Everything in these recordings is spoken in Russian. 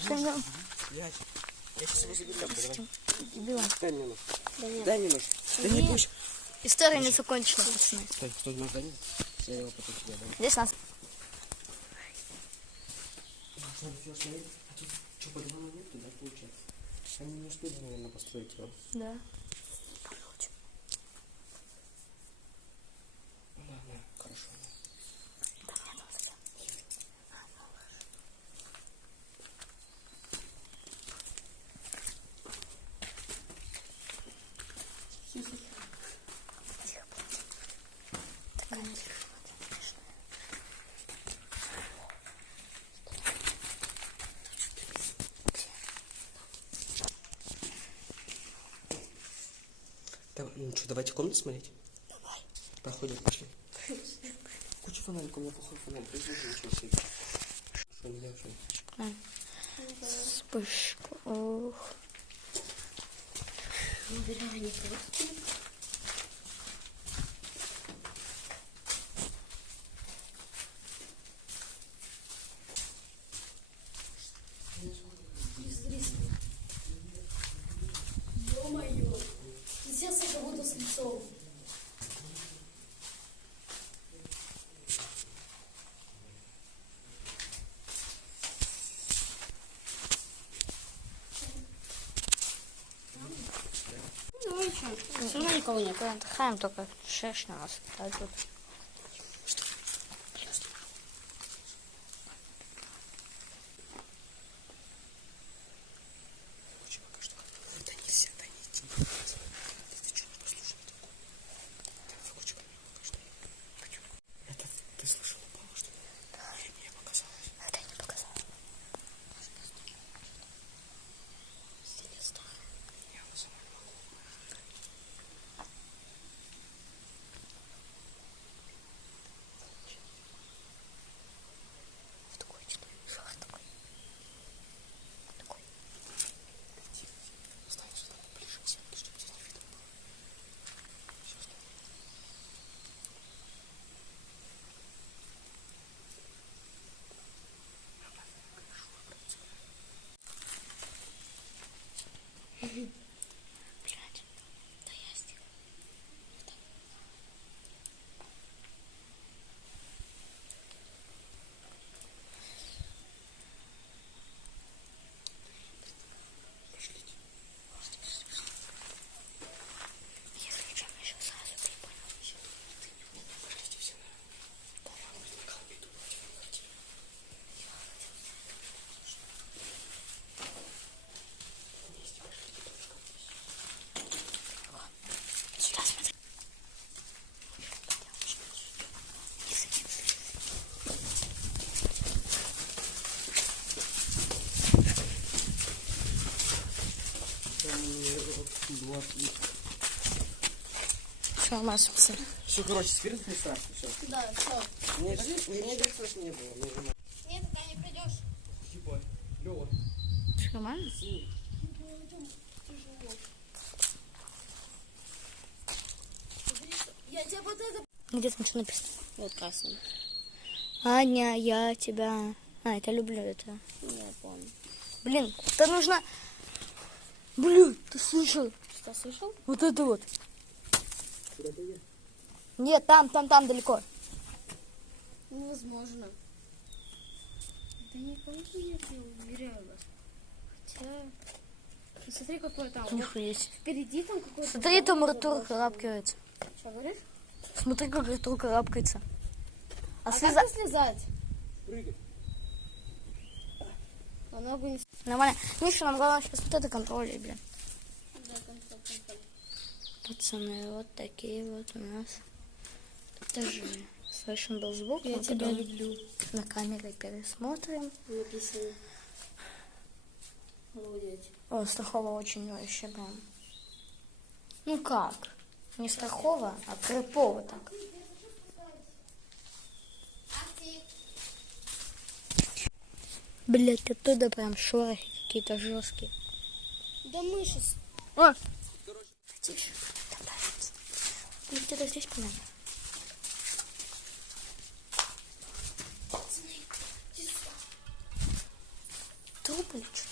Что Я сейчас его заберу. дебила? Дай мне нож. Да нет. Дай мне нож. Да не пусть. История не закончена, пацаны. Стой, нож дай мне. Я его потом тебе дам. Здесь нас. Что, по-другому нет, да, получается? Они не успели, наверное, построить его. Да. Ладно, хорошо. Ну что, давайте комнату смотреть? Давай. Проходим, пошли. Куча фонариков, у меня плохой фонарик. Ты смотри, ничего себе. Что, не делаешь? Вспышка. Ох. Убирание просто. Ё-моё! Сейчас я кого-то с лицом. Ну и что? Все равно никого нет. Отдыхаем, только шерсть на нас. А тут. Хочешь пока что? Да нельзя, да не идти. Ты что, не послушай такое? Да, хочешь пока что? Это ты слышал, упало, что ли? Да. Или мне показалось? Это не показалось. Я его сама не могу. В такой что-то. Шах такой. Такой. Тихо. Стань сюда поближе к стенке, чтобы тебя не видно было. Все, стой. Блядь. Да я сделал. Пошлите. Если что, мы еще сразу ты понял. Пошлите все на... Я вам предлагал беду против них. Вместе пошли, Сюда смотри. Все, масса. Все, короче, спирт не страшно, все. Да, все. Мне страшно не было. Нет, туда не придешь. Типа, Лёва. Все нормально? Я тебя вот это... Где там что написано? Вот красный. Аня, я тебя... А, это люблю это. Я помню. Блин, это нужно... Блин, ты слышал? Что, слышал? Вот это вот. Нет, там далеко. Невозможно. Да никого нет, я уверяю вас. Хотя... Ну, смотри, какой там. Нихуя есть. Впереди там какой-то... Смотри, там Артур карабкается. Что, говоришь? Смотри, как Артур карабкается. А слеза- как слезать? Прыгай. Она бы не... Нормально. Миша, нам главное сейчас вот это контролить, блин. Да, контроль. Пацаны, вот такие вот у нас этажи. Слышен был звук, Я мы тебя потом люблю. на камере пересмотрим. Написано. Молодец. О, страхово очень вообще прям. Ну как? Не страхово, а крипово так. Блять, оттуда прям шорохи какие-то жесткие. Да мыши. О! Тише. Добавится. Ну, где-то здесь, по-моему. Трубы или что?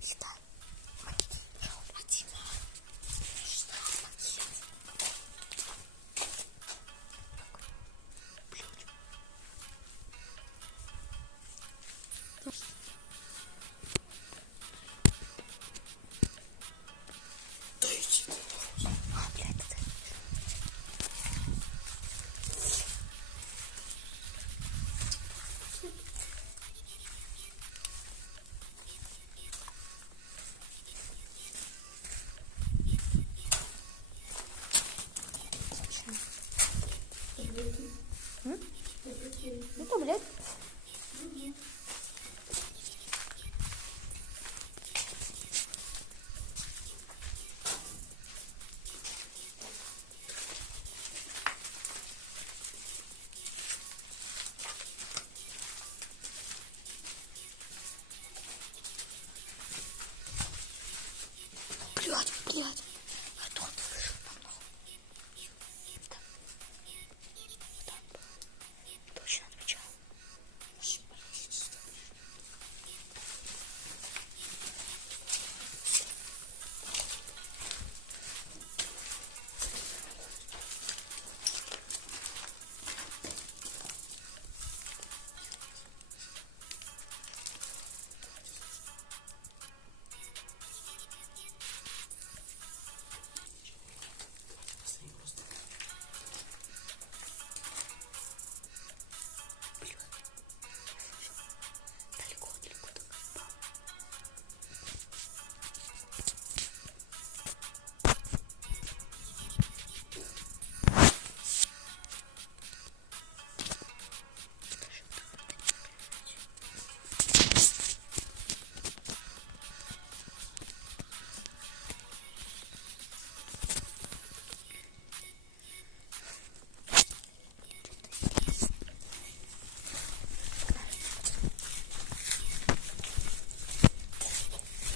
Еда. Макет. Да иди ты. А, блядь, это... Ну, таблет. Блядь. Артур, ты слышал там нахуй? Там. Точно отвечал. Далеко так.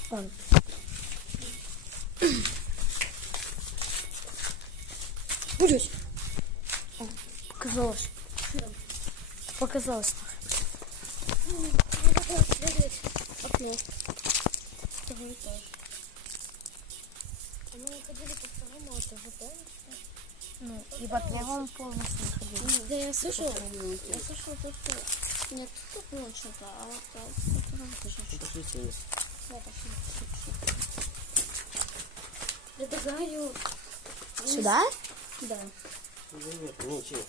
Он. Блять. Показалось. Показалось. Окно. Второй этаж. А мы ходили по второму этажу, помнишь? Ну, и по первому полностью ходили. Да, я слышала то, что нет, тут было что-то, а вот по второму этажу. Пошлите вниз. Да, пошли. Это говорю. Сюда? Да. Да нет, ничего.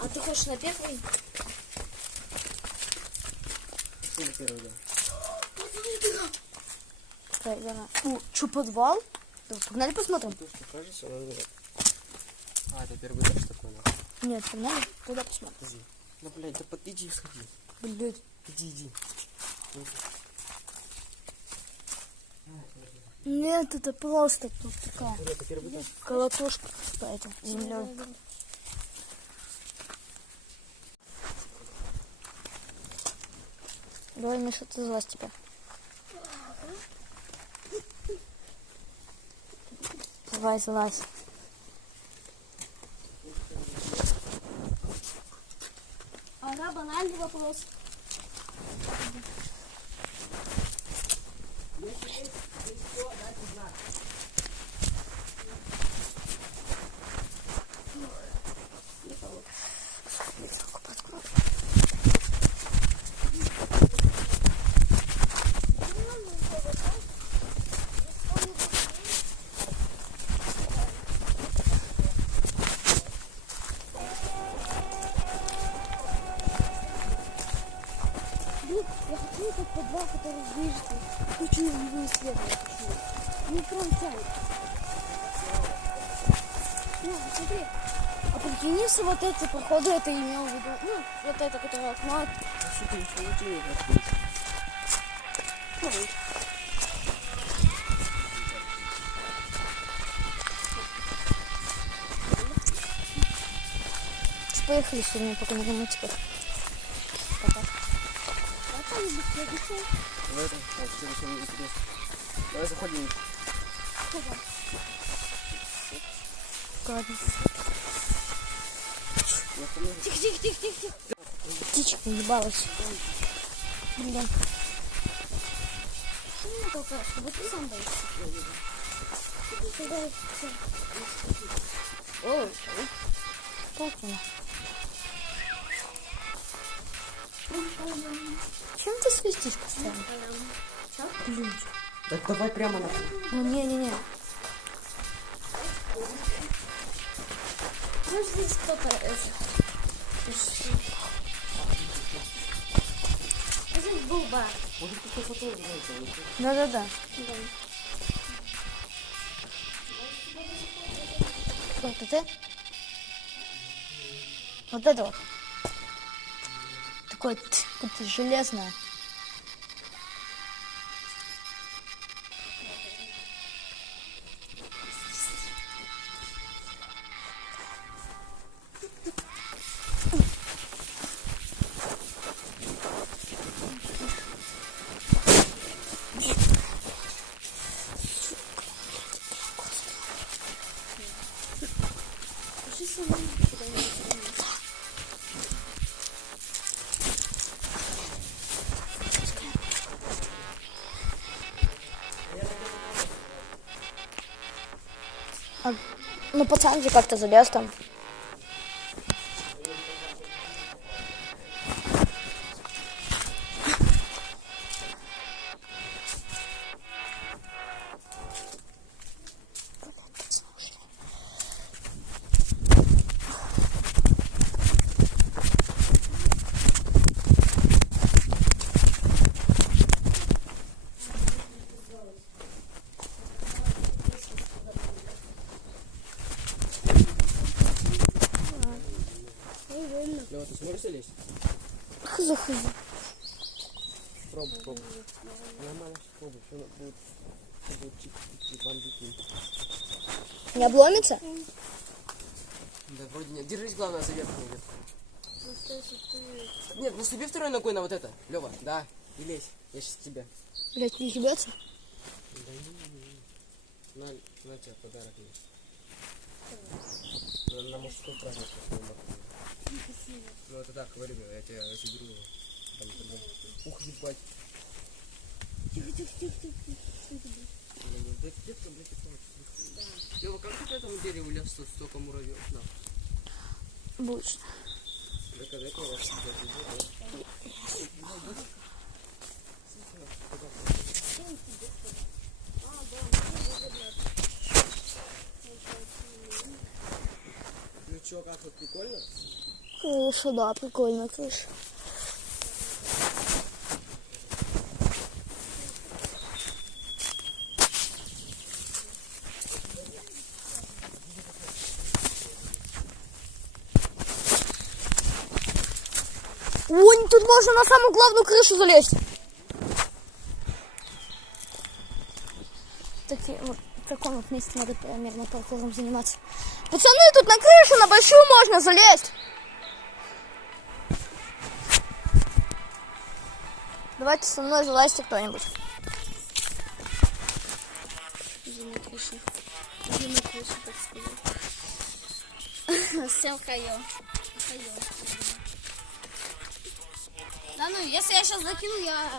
А ты хочешь на первый? Пошли на первый, да. Так, да. Что, подвал? Да, погнали посмотрим. Ты что, кажется, надо говорить. А, это первый этаж такой, да? Нет, погнали туда посмотрим. Иди. Ну, блядь, да иди сходи. Блядь. Иди. Нет, это просто тут такая Это первый этаж. колотушка по этой землей. Давай, Миша, ты залазь тебя. Давай, залазь. Ага, банальный вопрос. Я хочу этот подвал, который движется. Хочу его исследовать. Не прям тянет. Ну, смотри. А прикинь, если вот эти проходы это имел в виду, ну, вот это, которое окно. А что ты ничего не делаешь? Поехали сегодня, пока не ремонтиков. В этом, вот, что еще интересно. Давай заходим. Ладно. Я помню. Тихо. птичка ебалась. Блин. Что меня толкаешь? Чтобы ты сам боишься. Ой, Как она? Чем ты свистишь постоянно? Блин. Так давай прямо на... Ну не-не-не. может здесь кто-то... Здесь был бар. Может, кто-то тоже знаете? Да-да-да. Кто это ты? Вот это вот. Такое какое-то железное. Пиши сама куда-нибудь. Ну, пацан же как-то залез там. Лёва, ты сможешь залезть? Хз. Пробуй. Нормально, пробуй. Все будет чик-чик, бомбики. Не обломится? Да, вроде нет. Держись, главное, за верхнюю ветку. Нет, наступи второй ногой на вот это. Лёва, да. И лезь. Я сейчас тебя. Блять, не ебется? Да не. На тебе подарок есть. На мужской праздник. Ну это так, говорю, я тебя соберу. Там, ух, ебать. Тихо. Да клетка, блядь, это. Лёва, как ты к этому дереву лез, тут столько муравьев, на? Будет. Да-ка, я вас Ну чё, как вот прикольно? Крыша, да, прикольно, крыша. Ой, тут можно на самую главную крышу залезть. Вот в таком вот месте надо примерно паркуром заниматься. Пацаны, тут на крышу, на большую можно залезть. Давайте со мной залазьте кто-нибудь. Иди на крышу, так сказать. Сел Хайо. Да ну, если я сейчас закину, я...